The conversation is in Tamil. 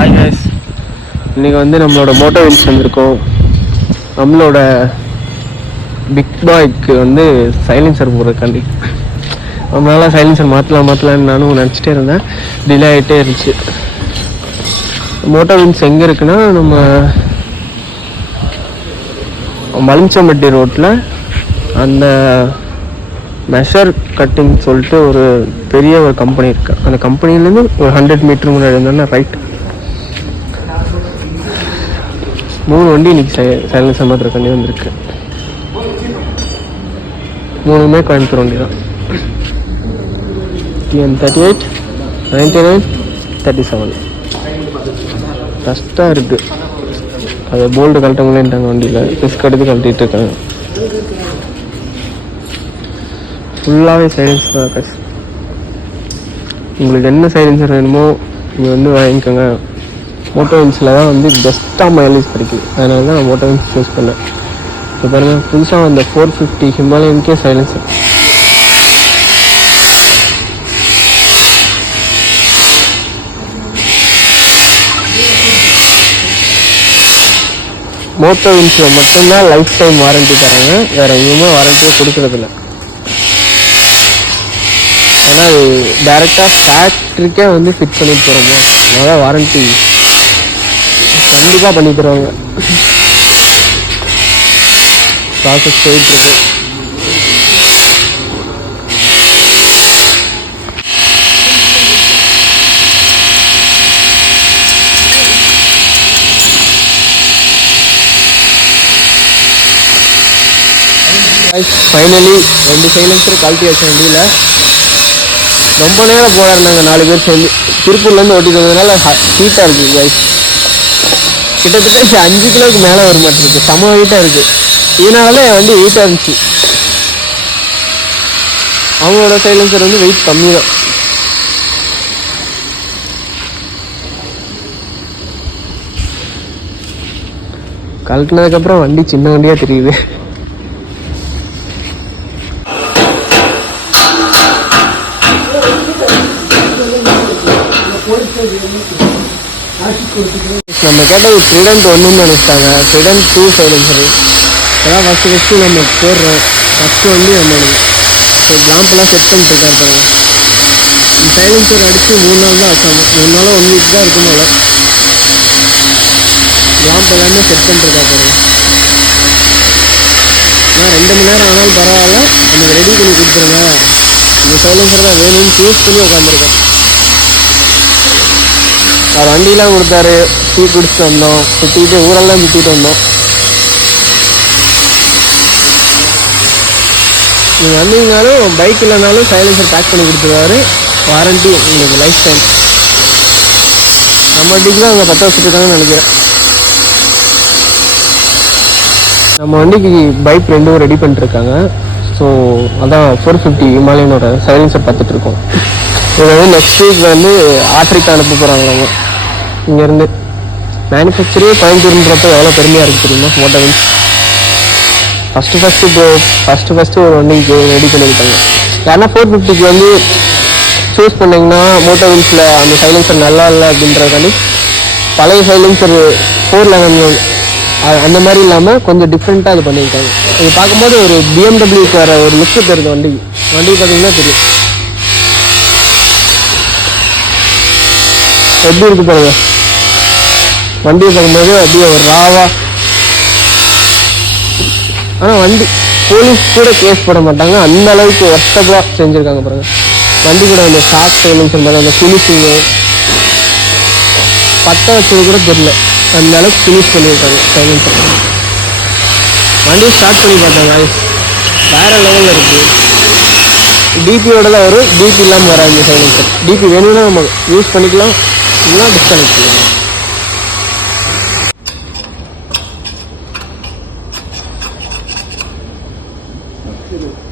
ஹாய் கைஸ், இன்றைக்கி வந்து நம்மளோட மோட்டோ வின்ஸ் வந்திருக்கோம். நம்மளோட பிக் பாய்க்கு வந்து சைலன்சர் போடுறதுக்காண்டி நம்மளால சைலன்சர் மாற்றலான்னு நானும் நினச்சிட்டே இருந்தேன். டிலே ஆகிட்டே இருந்துச்சு. மோட்டோ வின்ஸ் எங்கே இருக்குன்னா, நம்ம மலிஞ்சம்பட்டி ரோட்டில் அந்த மெஷர் கட்டிங் சொல்லிட்டு ஒரு பெரிய ஒரு கம்பெனி இருக்கு. அந்த கம்பெனிலேருந்து ஒரு 100 மீட்டர் முன்னாடி இருந்தோன்னா ரைட். 3 வண்டி இன்னைக்கு சைலன்சர் மாத்திரக்காண்டி வந்திருக்கு. 3மே கோயம்புத்தூர் வண்டி தான். TN38, 99, 37. கஷ்டம் இருக்குது. அது போல்டு கழட்டவங்களேன்ட்டாங்க வண்டியில். ரிஸ்க் எடுத்து கழட்டிகிட்டு இருக்காங்க. ஃபுல்லாகவே சைலன்சர் தான் கஸ். உங்களுக்கு என்ன சைலன்சர் வேணுமோ நீங்கள் வந்து வாங்கிக்கோங்க. மோட்டோ வின்ஸில் தான் வந்து பெஸ்ட்டாக மைலேஜ் கிடைக்குது. அதனால தான் நான் மோட்டோ வின்ஸ் யூஸ் பண்ணேன். இப்போ பாருங்கள், புதுசாக அந்த 450 ஹிமாலயனுக்கே சைலன்சர். மோட்டோ வின்ஸில் மட்டும்தான் லைஃப் டைம் வாரண்ட்டி தராங்க. வேறு எங்கேயுமே வாரண்ட்டியே கொடுக்குறதில்ல. ஏன்னா அது டேரெக்டாக ஃபேக்ட்ரிக்கே வந்து ஃபிட் பண்ணிட்டு போகிறோமோ, அதனால் வாரண்ட்டி கண்டிப்பாக பண்ணி தருவாங்க. ப்ராசஸ் போயிட்டுருக்கு. ஃபைனலி 2 சைலன்சர் கழட்டி வச்ச வண்டியில் ரொம்ப நேரம் போராடினாங்க 4 பேர் சேர்ந்து. திருப்பூர்லேருந்து ஓட்டிட்டு வந்ததுனால ஹீட்டாக இருக்குது கைஸ். கிட்டத்தட்ட 5 கிலோவுக்கு மேலே வர மாட்டேருக்கு. செம ஹீட்டாக இருக்குது. இதனால என் வண்டி ஹீட்டாக இருந்துச்சு. அவங்களோட சைலன்சர் வந்து வெயிட் கம்மி தான். கழட்டினதுக்கப்புறம் வண்டி சின்ன வண்டியாக தெரியுது. நம்ம கேட்டது ட்ரிடன்ட் 1ன்னு நினைச்சிட்டாங்க. Trident 2 silencer. அதான் ஃபஸ்ட்டு நம்ம போடுறோம். ஃபஸ்ட்டு வந்து நம்ம கிளாம்பெல்லாம் செட் பண்ணிட்டு இருக்காங்க. சைலன்சர் அடித்து 3 நாள் தான் ஆச்சாம. 3 நாளாக 1 வீக் தான் இருக்கும் போல. கிளாம்ப் எல்லாமே செட் பண்ணிட்டுருக்கா பாருங்க. நான் 2 மணி நேரம் ஆனாலும் பரவாயில்ல, நமக்கு ரெடி பண்ணி கொடுத்துருங்க. இந்த சைலன்சர் தான் வேணும்னு சூஸ் பண்ணி உட்காந்துருக்கேன். வண்டிலாம் கொடுத்தாரு. டீ குடிச்சிட்டு வந்தோம். சுற்றிட்டு ஊரெல்லாம் சுற்றிட்டு வந்தோம். நீங்கள் வந்தீங்கனாலும் பைக் இல்லைனாலும் சைலன்சர் பேக் பண்ணி கொடுத்துருவாரு. வாரண்ட்டி உங்களுக்கு லைஃப் டைம். நம்ம வண்டிக்கு தான் அங்கே 10 வருஷத்துக்காங்கன்னு நினைக்கிறேன். நம்ம வண்டிக்கு பைக் 2 ரெடி பண்ணிட்டுருக்காங்க. ஸோ அதான் 450 ஹிமாலயனோட சைலன்சர் பார்த்துட்ருக்கோம். இது வந்து நெக்ஸ்ட் வீக் வந்து ஆஃப்ரிக்கா அனுப்ப போகிறாங்க. அவங்க இங்கேருந்து மேனுஃபேக்சரே கோயம்புத்தூர்ன்றப்ப எவ்வளோ பெருமையாக இருக்குது தெரியுமா மோட்டோ வின்ஸ். ஃபஸ்ட்டு ஒரு வண்டிக்கு ரெடி பண்ணியிருக்காங்க. ஏன்னா 450க்கு வந்து சூஸ் பண்ணிங்கன்னா மோட்டோ வின்ஸில் அந்த சைலன்சர் நல்லா இல்லை அப்படின்றதுக்காண்டி பழைய சைலன்சர் 411 அந்த மாதிரி இல்லாமல் கொஞ்சம் டிஃப்ரெண்ட்டாக அது பண்ணியிருக்காங்க. இது பார்க்கும்போது ஒரு BMW வர ஒரு லுக்கு தருது வண்டி பார்த்தீங்கன்னா தெரியும். எப்படி இருக்கு பாருங்க. வண்டியை பார்க்கும்போது அப்படியே ஒரு ராவா. ஆனால் வண்டி போலீஸ் கூட கேஸ் போட மாட்டாங்க, அந்த அளவுக்கு ஒர்த்தபுளாக செஞ்சுருக்காங்க பாருங்க. வண்டி கூட அந்த ஷார்ட் சைலன்சர் மேலே அந்த ஃபினிஷிங்கு பட்டை வச்சது கூட தெரியல, அந்த அளவுக்கு ஃபினிஷ் பண்ணியிருக்காங்க சைலன்சர். வண்டியை ஸ்டார்ட் பண்ணி பார்த்தாங்க, வேறு லெவலில் இருக்குது. டிபியோட தான் வரும். டிபி இல்லாமல் வராது சைலன்சர். டிபி வேணும்னா நம்ம யூஸ் பண்ணிக்கலாம், இல்லைனா டிஸ்கனெக்ட் பண்ணலாம். Thank you.